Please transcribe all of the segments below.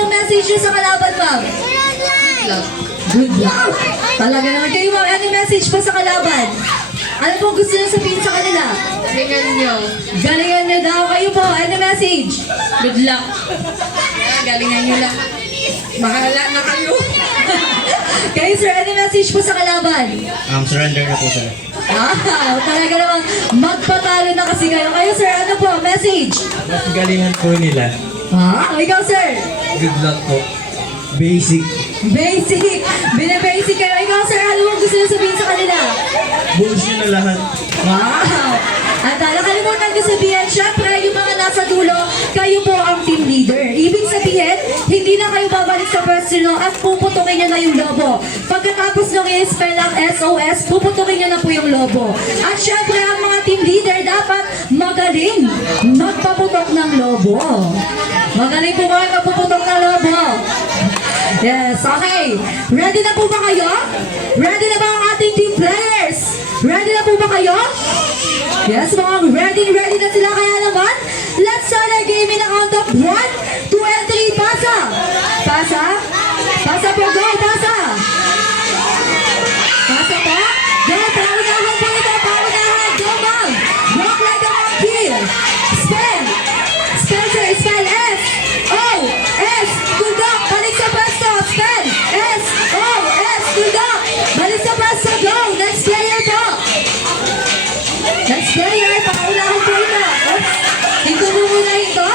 pong message niyo sa kalaban, ma'am? Good luck. Talaga naman kayo, ma'am. Ano message po sa kalaban? Ano pong gusto niyo sabihin sa kanila? Galingan nyo. Galingan na daw kayo po. Ano message? Good luck. Galingan nyo lang. Bahala na kayo. Kayo, sir, ano message po sa kalaban? Surrender na po sila. Talaga naman, magpatalo na kasi kayo. Kayo, sir, ano po? Message? Mas galingan po nila. Ikaw, sir? Good luck po. Basic. Basic. Bine-basic kayo. Ikaw, sir, ano mo gusto niyo sabihin sa kanila? Bullshit na lahat. Wow! At nakalimutan ko sabihin, syempre, yung mga nasa dulo, kayo po ang team leader. Ibig sabihin, hindi na kayo babalik sa pwesto nyo at puputukin nyo na yung lobo. Pagkatapos nyo i-spell ang SOS, puputukin nyo na po yung lobo. At syempre, ang mga team leader dapat magaling magpaputok ng lobo. Magaling po kayo magpaputok ng lobo. Yes, okay. Ready na po ba kayo? Ready na ba ang ating team players? Ready na po ba kayo? Yes, mga ready na sila. Kaya naman, let's start our game in a count of 1, 2, and 3. Pasa! Pasa? Pasa po, go! Pasa! Pasa po? Go! Paunahan po ito! Paunahan! Go, ma'am! Walk like a monkey! Spell! Spell, sir! Spell S! O! S! Tuldok! Balik sa pwesto! Spell! S! O! S! Tuldok! Balik sa pwesto! Go! Next player po! Next player! Paunahan po ito! Oops! Hinto mo muna ito.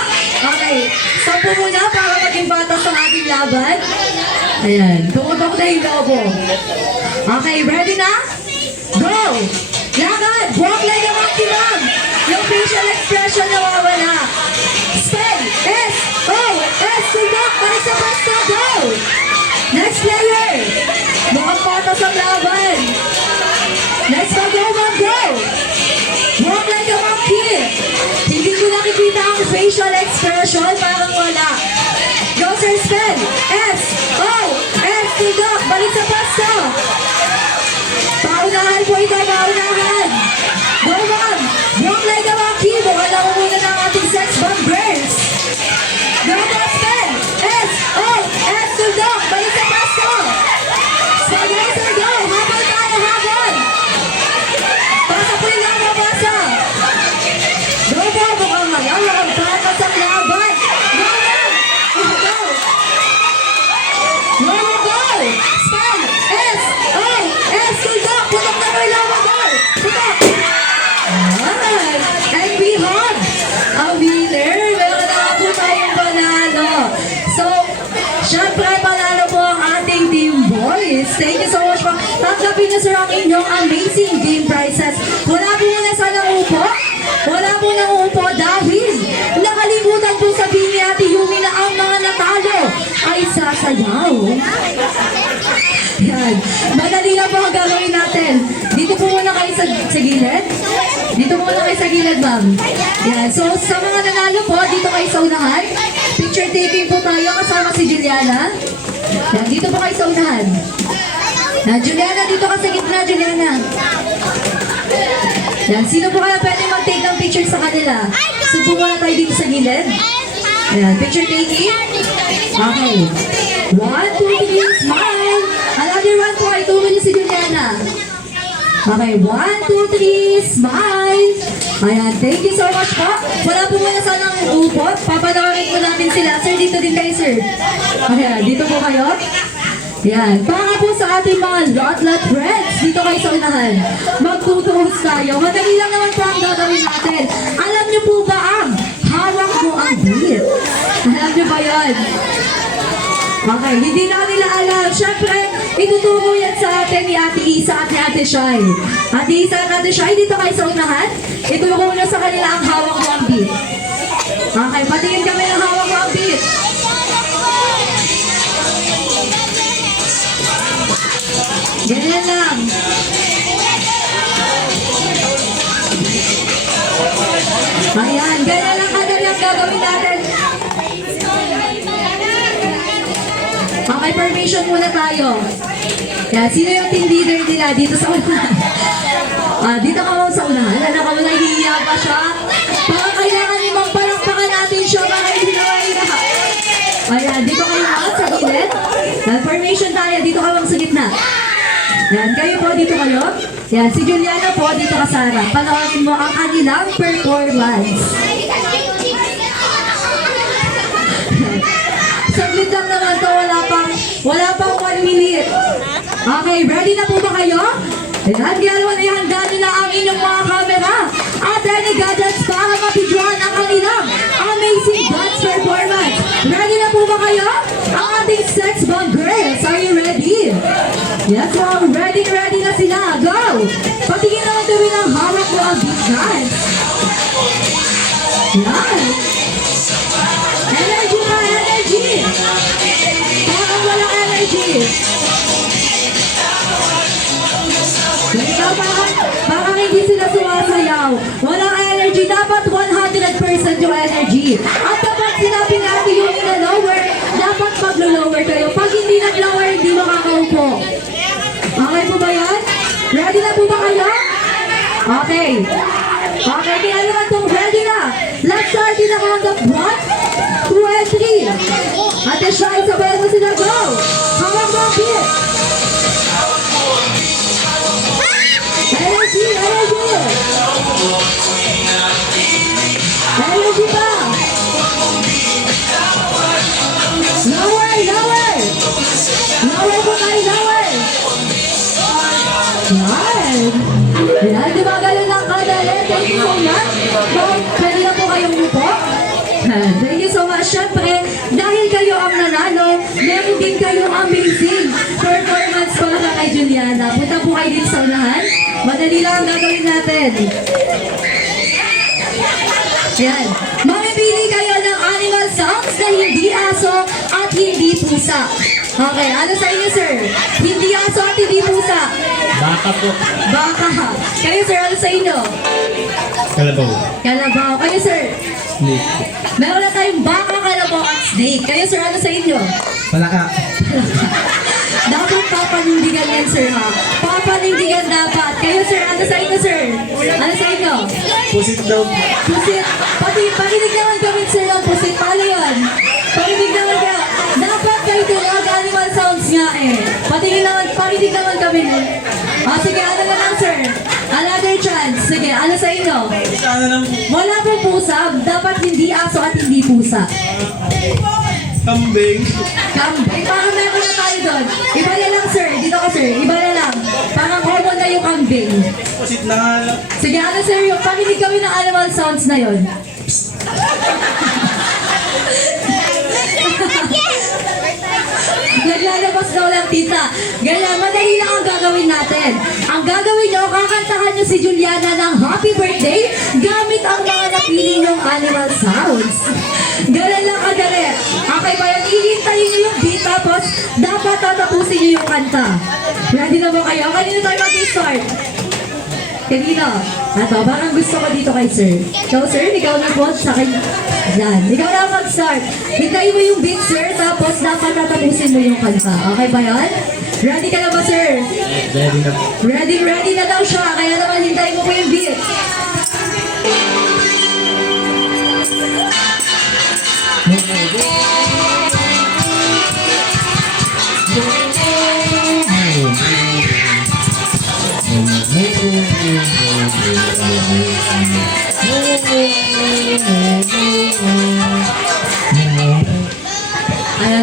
Okay. Stop po muna para maging batas ang ating laban. Ayan. Tumutok na yung lobo. Okay. Ready na? Go! Lakad! Walk like a monkey, ma'am! Yung facial expression nawawala. Spell! S! O! S! Tundok! Balik sa pwesto! Go! Next player! Mukhang patas ang laban. Next pa, go, ma'am! Go! Walk like a monkey! Hindi ko nakikita ang facial expression, parang wala. Go, sir, spell! S! O! S! Tundok! Balik sa pwesto! Paunahan po ito, paunahan! Go, ma'am! Walk like a monkey! Mukhang nakukunan ng ating sex bomb girls! Go, ma'am, spell! S! O! S! Tundok! Balik sa pwesto! Spell, go, sir, go! Habol tayo, habol! Pasa po yung lang, pasa! Go, go! Mukhang ngayon, mukhang patas ang laban! Go, ma'am! Go! Go, go! Spell! S! O! S! Tundok! Putok na mo yung laban, go! Putok! Alright! And we have a winner! Meron na po tayong panalo! So, syempre panalo po ang ating team boys. Thank you so much po. Tanggapin niyo sir ang inyong amazing game prizes. Wala po muna sanang upo. Wala po nang upo dahil nakalimutan po sabihin ni Ate Yumi na ang mga natalo ay sasayaw. Yan. Madali na po ang gagawin natin. Dito po muna kayo sa gilid. Dito muna kayo sa gilid, ma'am. Yan. So, sa mga nanalo po, dito kayo sa unahan. Picture taking po tayo kasama si Juliana. Yan. Dito po kayo sa unahan. Yan. Juliana, dito ka sa gitna, Juliana. Yan. Sino po kaya pwede mag-take ng picture sa kanila? So, po muna tayo dito sa gilid. Yan. Picture taking. Okay. 1, 2, 3, smile. Another one po, ituro niyo si Juliana. Okay, 1, 2, 3, smile. Ayan, thank you so much po. Wala po muna sanang upot. Papanawarin po natin sila. Sir, dito din kayo, sir. Ayan, dito po kayo. Ayan, para po sa ating mga lot friends, dito kayo sa unahan. Magtutuhos tayo. Madali lang naman po ang gagawin natin. Alam niyo po ba ang hawak mo ang beat? Alam niyo ba yan? Okay, hindi na nila alam. Siyempre, ituturo yan sa atin ni Ate Isa at ni Ate Shai. Ate Isa at Ate Shai, dito kayo sa unahan. Ituturo nyo sa kanila ang hawak mo ang beat. Okay, patingin kami ng hawak mo ang beat. Ganyan lang. Ayan, ganyan lang kadali ang gagawin natin. Okay, permission muna tayo. Yan, sino yung team leader nila dito sa unahan? Dito ka mo sa unahan. Alam ka mo, nahihiya pa siya. Baka kailangan ni magpalakpakan natin siya para hindi na mahirap. Ayan, dito kayo Maya, dito ka lang sa gitna. Yan, kayo po, dito kayo. Yan, si Juliana po, dito ka sa harap. Panoorin mo ang kanilang performance. Saglit lang naman to, wala pang 1 minute. Okay, ready na po ba kayo? Ayan, galawan ay handa nila ang inyong mga camera at any gadgets para mapidyohan ang kanilang amazing dance performance. Ready na po ba kayo? Ang ating sex bomb girls, are you ready? Yes, well, ready na sila. Go! Patingin naman gawin ang hawak mo ang beat dance. Yan. Energy pa, energy! Parang walang energy. Ikaw parang hindi sila sumasayaw. Walang energy. Dapat 100% yung energy. At kapag sinabi natin yung ina-lower, dapat mag-lower kayo. Pag hindi nag-lower, hindi makakaupo. Okay po ba yan? Ready na po ba kayo? Okay. Okay, kaya naman itong ready na. Let's start in the count of 1, 2, and 3. Ate Shai, sabayan mo sila. Go! Hawak mo ang beat. Energy, energy! Energy pa! Lower, lower! Lower po tayo, lower! Yan! Yan, di ba ganun lang kadali? Thank you so much! Pwede na po kayong upo? Thank you so much. Siyempre, dahil kayo ang nanalo, meron din kayong amazing performance para kay Juliana. Punta po kayo din sa unahan. Madali lang ang gagawin natin. Yan. Mamipili kayo ng animal sounds na hindi aso at hindi pusa. Okay, ano sa inyo, sir? Hindi aso at hindi pusa. Baka po. Baka. Kayo, sir, ano sa inyo? Kalabaw. Kalabaw. Kayo, sir? Snake. Meron na tayong baka, kalabaw at snake. Kayo, sir, ano sa inyo? Palaka. Dapat papanindigan yan, sir, ha? Papanindigan dapat. Kayo, sir, ano sa inyo, sir? Ano sa inyo? Pusit daw. Pusit. Pakinig naman kami, sir, ng pusit. Paano yun? Pakinig naman ka. Dapat kayo tunog animal sounds nga eh. Pakinig naman kami. Sige, ano na lang, sir? Another chance. Sige, ano sa inyo? Sana lang. Wala pong pusa. Dapat hindi aso at hindi pusa. Kambing. Kambing. Parang meron na tayo doon. Iba na lang, sir. Dito ka, sir. Iba na lang. Parang common na yung kambing. Pusit na nga lang. Sige, ano, sir? Yung pakinig kami ng animal sounds na yon. Naglalabas daw lang, tita. Ganyan, madali lang ang gagawin natin. Ang gagawin nyo, kakantahan nyo si Juliana ng happy birthday gamit ang mga napili nyong animal sounds. Ganun lang kadali. Okay ba yan? Ihintayin nyo yung beat, tapos dapat tatapusin nyo yung kanta. Ready na ba kayo? Kanina tayo mag-start? Kanina. Ato, parang gusto ko dito kay sir. Ikaw, sir, ikaw na po sa akin. Yan, ikaw na mag-start. Hintayin mo yung beat, sir, tapos dapat tatapusin mo yung kanta. Okay ba yan? Ready ka na ba, sir? Ready na. Ready na daw siya. Kaya naman hintayin mo po yung beat.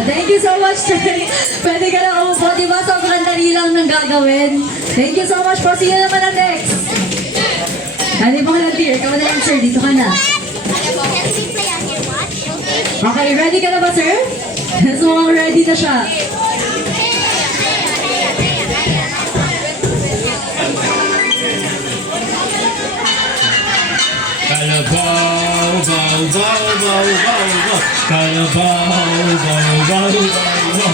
Thank you so much, sir. Pwede ka na umupo. Diba sobrang dali lang ng gagawin? Thank you so much po. See you naman ang next. Ano yung mga dear? Ikaw na lang, sir. Dito ka na. Okay, ready ka na ba, sir? So, mukhang ready na siya. Kalabaw, baw, baw, baw, baw, baw. Kalabaw, baw, baw, baw, baw.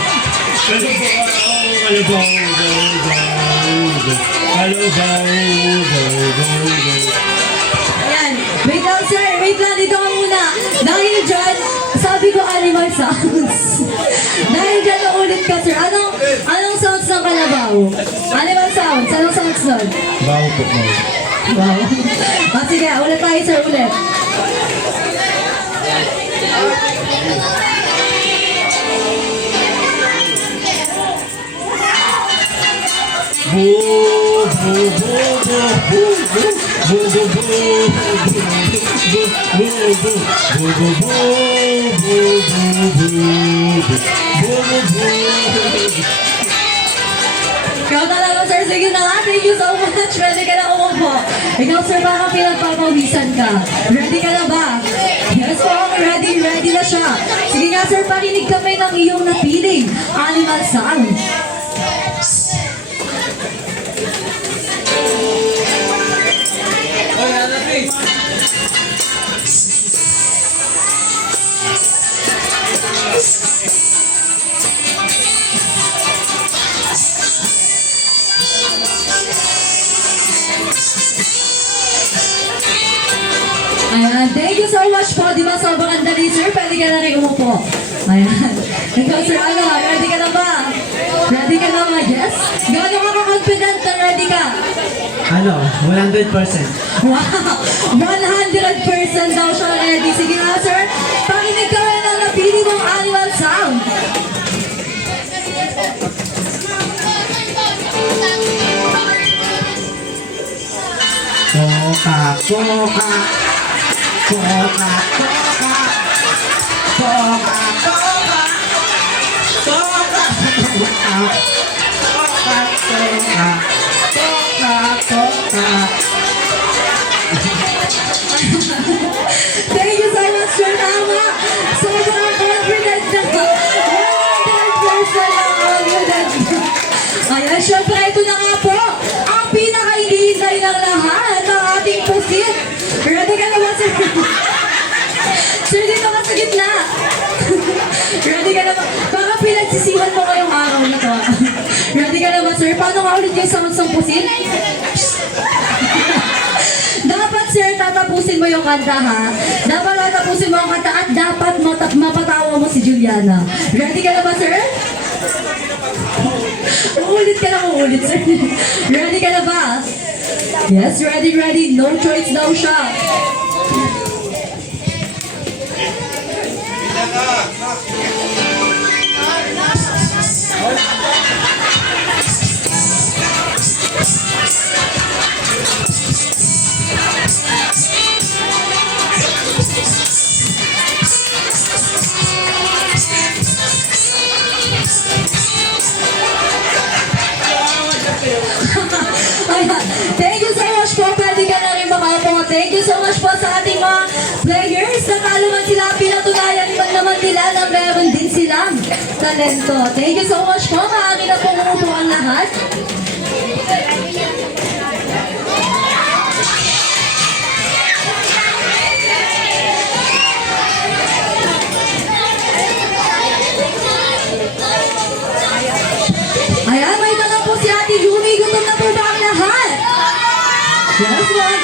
Kalabaw, kalabaw, baw, baw. Kalabaw, baw, baw, baw. Ayan. Wait lang, sir. Wait lang. Dito ka muna. Dahil dyan, sabi ko animal sounds. Dahil dyan, ulit ka, sir. Anong sounds ng kalabaw? Animal sounds. Anong sounds nun? Baw po, baw. Wow. Sige, ulit tayo, sir. Ulit. Boo, boo, boo, boo, boo, boo. Boo, boo, boo, boo, boo, boo, boo. Boo, boo, boo, boo, boo, boo, boo. Boo, boo, boo. Ikaw talaga, sir. Sige na nga. Thank you so much. Ready ka na umupo. Ikaw, sir, baka pinagpapawisan ka. Ready ka na ba? Yes po, ready. Ready na siya. Sige nga, sir, parinig kami ng iyong napiling animal sound. Ayan, thank you so much po. Di ba sobrang ang dali, sir? Pwede ka na rin umupo. Ayan. Ikaw, sir, ano? Ready ka na ba? Ready ka na ba? Yes? Gano'n ka ka-confident na ready ka? Ano, 100%. Wow! 100% daw siya ready. Sige nga, sir. Pakinig ka rin ang napili mong animal sound. Coca, Coca, Coca, Coca, Coca, Coca, Coca, Coca, Coca. Thank you so much, sir. Tama. Sobrang confident na. 100% ang confident. Ayan, syempre, ito na nga po. Ang pinaka-hinihintay ng lahat ng ating pusit. Ready ka na ba, sir? Sir, dito ka sa gitna. Ready ka na ba? Baka pinagsisiwan mo ngayong araw na to. Ready ka na ba, sir? Paano nga ulit yung sounds ng pusit? Dapat, sir, tatapusin mo yung kanta, ha? Dapat tatapusin mo yung kanta at dapat mapatawa mo si Juliana. Ready ka na ba, sir? Uulit ka na, uulit, sir. Ready ka na ba? Yes, ready, ready. No choice daw siya. Ayan. Thank you so much po. Pwede ka na rin makapo. Thank you so much po sa ating mga players. Natalo man sila, pinatunayan man naman nila na meron din silang talento. Thank you so much po. Maaari na pong umupo ang lahat. Ayan, may tanong po si Ate Yumi. Gutom na po ba ang lahat? Yes, mga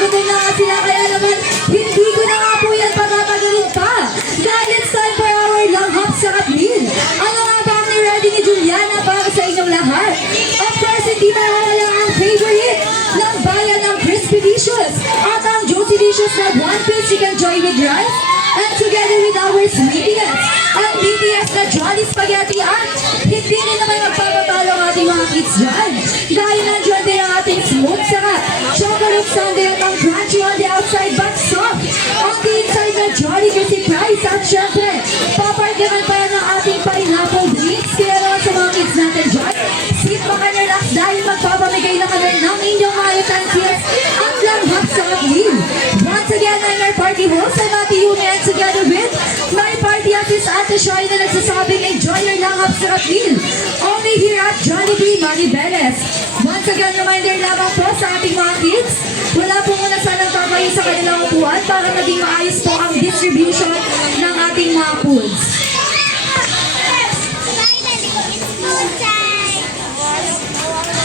gutom na nga sila. Kaya naman, hindi ko na nga po yan patatagalin pa. Dahil it's time for our long hops sa meal. Ano nga ba ang ni-ready ni Juliana para sa inyong lahat? Of course, hindi mawawala ang favorite ng bayan ng Crispy Dishes at ang Juicy Dishes na one piece chicken joy with rice. And together with our sweetiest, ang BTS na Jolly Spaghetti at hindi rin naman magpapatalo ang ating mga kids dyan. Dahil nandiyan din ang ating smooth sarap, chocolate sundae at ang crunchy on the outside but soft. On the inside na Jolly Crispy Fries at syempre, papargaman pa yan ang ating pineapple drinks. Kaya naman sa mga kids natin dyan, sit back and relax dahil magpapamigay na kami ng inyong mga utensils at lang hap sa meal. Once again, I'm our party host, I'm Ate Yumi, and together with my party artist Ate Shoy na nagsasabing enjoy your lang hap sa meal. Only here at Jollibee Manibeles. Once again, reminder lamang po sa ating mga kids, wala po muna sanang tatayo sa kanilang upuan para maging maayos po ang distribution ng ating mga foods.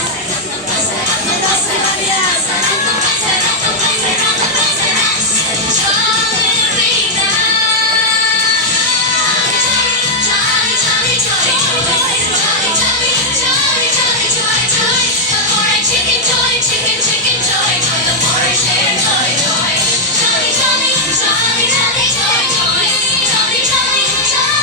Jolly, jolly, jolly, jolly, jolly, jolly, jolly, jolly, jolly,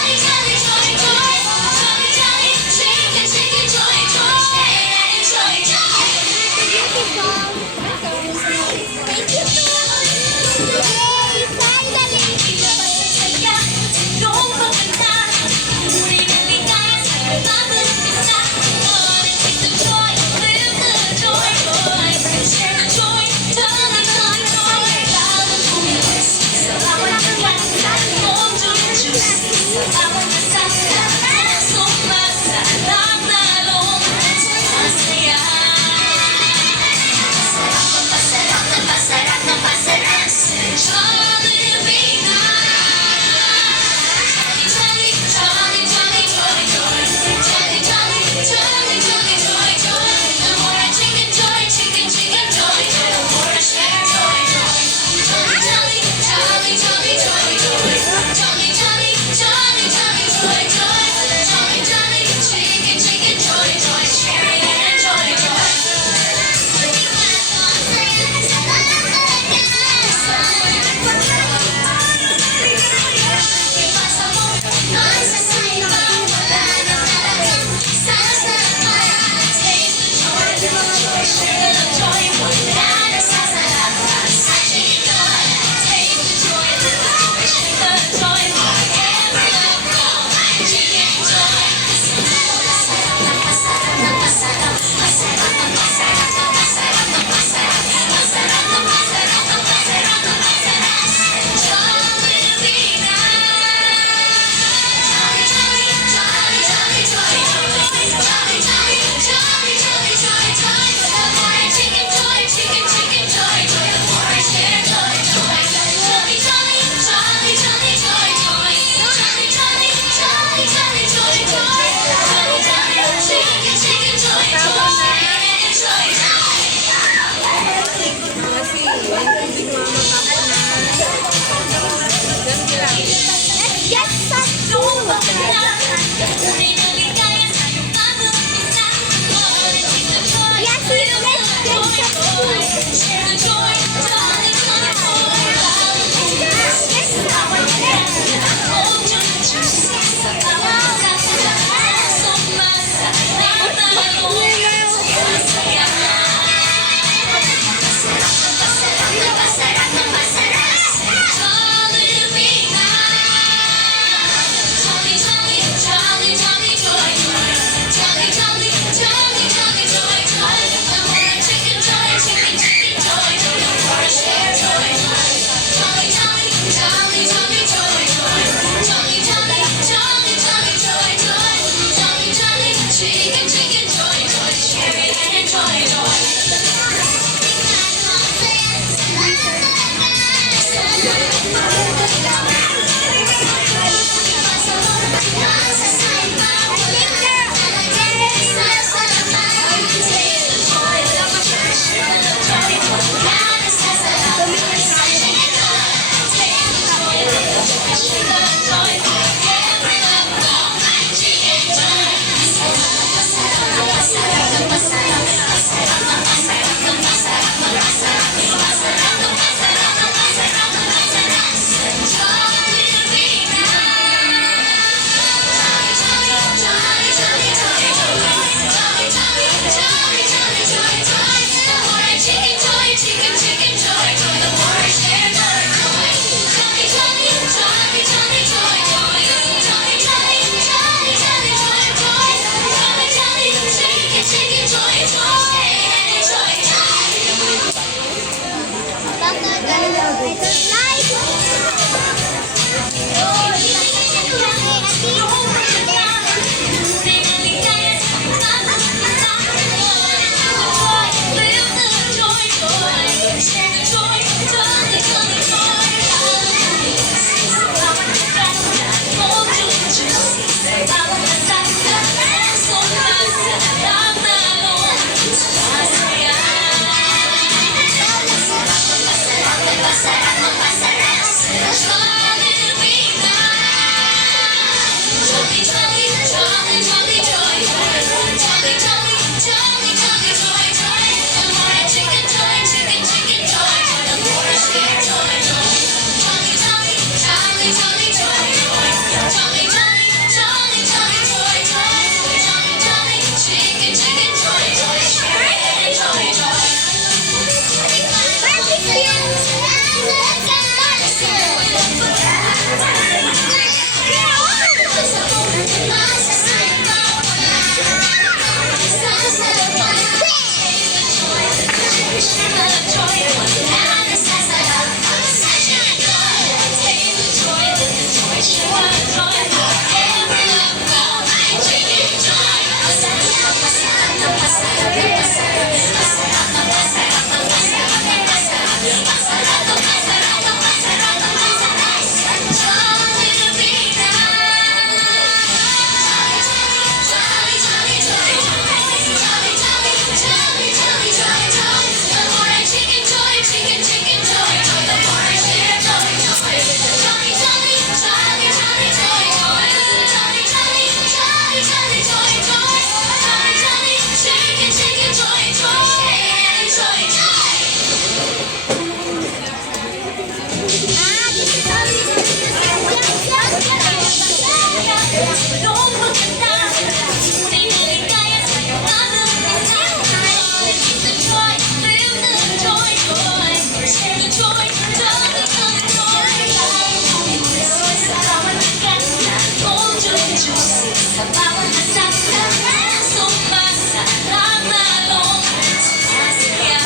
Sa bawat nasaktan na sumasarap na loob sumasaya.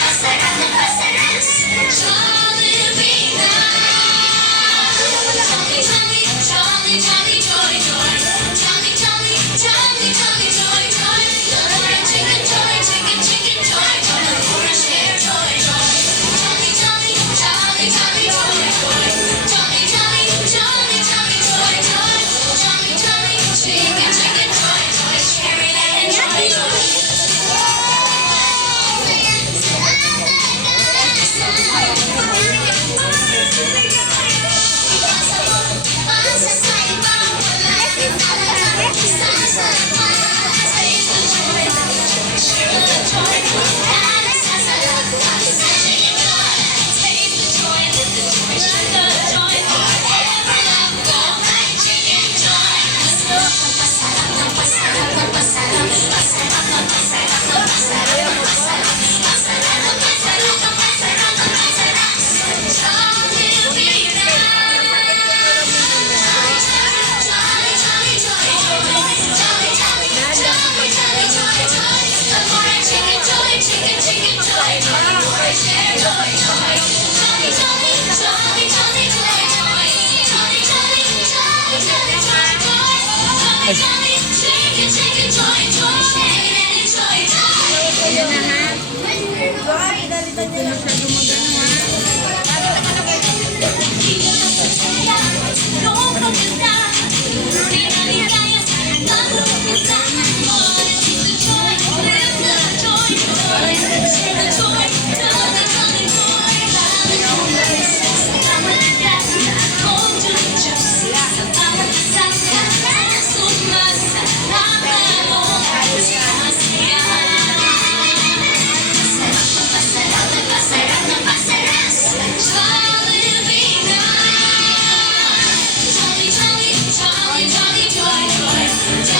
Masarap na masarap Jollibee na. Jolly, jolly, jolly, jolly, joy, joy. Jolly, jolly, jolly, jolly, joy, joy. Chicken, joy, chicken, chicken, joy, joy. Share joy, joy. Jolly, jolly, jolly, jolly, joy, joy. Jolly, jolly, jolly, jolly, joy, joy. Jolly, jolly, chicken, chicken, joy, joy. Share it and enjoy, joy. Joy,